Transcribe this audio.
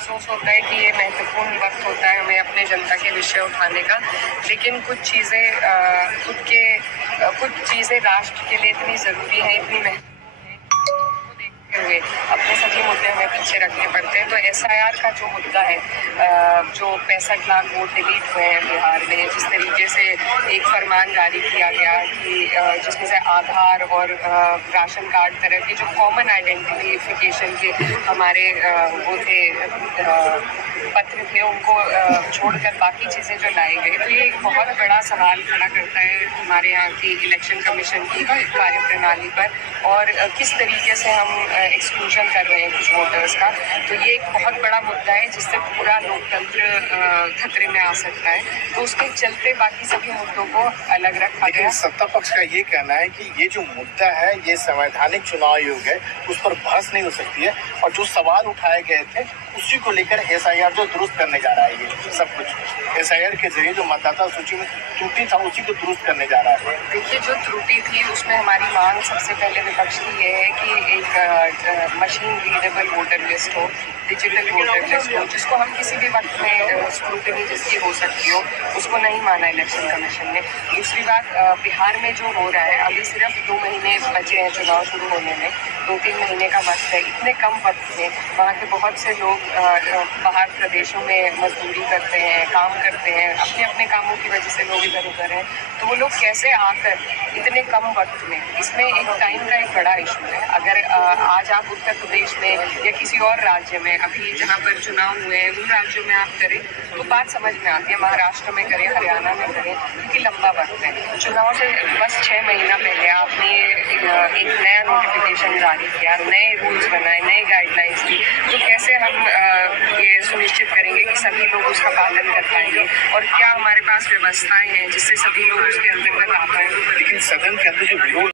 अफसोस होता है कि ये महत्वपूर्ण वक्त होता है हमें अपने जनता के विषय उठाने का, लेकिन कुछ चीज़ें राष्ट्र के लिए इतनी ज़रूरी हैं, इतनी महत्वपूर्ण हैं, को देखते हुए अपने सभी मुद्दे हमें पीछे रखने पड़ते हैं। तो एसआईआर का जो मुद्दा है, जो 65 लाख वोट डिलीट हुए हैं बिहार में, जिस तरीके से एक फरमान जारी किया गया कि जिसमें से आधार और राशन कार्ड तरह के जो कॉमन आइडेंटिफिकेशन के हमारे वो थे पत्र थे, उनको छोड़कर बाकी चीज़ें जो लाई गई, तो ये एक बहुत बड़ा सवाल खड़ा करता है हमारे यहाँ की इलेक्शन कमीशन की कार्यप्रणाली पर, और किस तरीके से हम एक्सक्लूजन कर रहे हैं कुछ वोटर्स का। तो ये एक बहुत बड़ा मुद्दा है जिससे पूरा लोकतंत्र खतरे में आ सकता है, तो उसके चलते बाकी सभी मुद्दों को अलग रखा गया। लेकिन सत्ता पक्ष का ये कहना है कि ये जो मुद्दा है ये संवैधानिक चुनाव आयोग है, उस पर बहस नहीं हो सकती है, और जो सवाल उठाए गए थे उसी को लेकर एसआईआर जो दुरुस्त करने जा रहा है, ये सब कुछ एसआईआर के जरिए जो मतदाता सूची में त्रुटि था उसी को दुरुस्त करने जा रहा है। देखिए, जो त्रुटि थी उसमें हमारी मांग सबसे पहले विपक्ष की ये है कि एक मशीन रीडेबल वोटर लिस्ट हो, डिजिटल वोटर लिस्ट हो, जिसको हम किसी भी वक्त में स्क्रूटनी जिसकी हो सकती हो, उसको नहीं माना इलेक्शन कमीशन ने। दूसरी बात, बिहार में जो हो रहा है, अभी सिर्फ 2 महीने बचे हैं चुनाव शुरू होने में, 2-3 महीने का वक्त है। इतने कम वक्त में वहाँ के बहुत से लोग बाहर प्रदेशों में मजदूरी करते हैं, काम करते हैं, अपने अपने कामों की वजह से लोग इधर उधर हैं, तो वो लोग कैसे आकर इतने कम वक्त में, इसमें एक टाइम का एक बड़ा इशू है। अगर आज आप उत्तर प्रदेश में या किसी और राज्य में अभी जहाँ पर चुनाव हुए हैं उन राज्यों में आप करें तो बात समझ में आती है, महाराष्ट्र में करें, हरियाणा में करें, क्योंकि लंबा वक्त है। चुनाव से बस 6 महीना पहले आपने एक नया नोटिफिकेशन जारी किया, नए रूल्स बनाए, नए गाइडलाइंस दी, तो कैसे हम ये सुनिश्चित करेंगे कि सभी लोग उसका पालन कर पाएंगे, और क्या हमारे पास व्यवस्थाएं हैं जिससे सभी लोग उसके अंतर्गत आ पाएंगे। लेकिन सदन के अंदर जो विरोध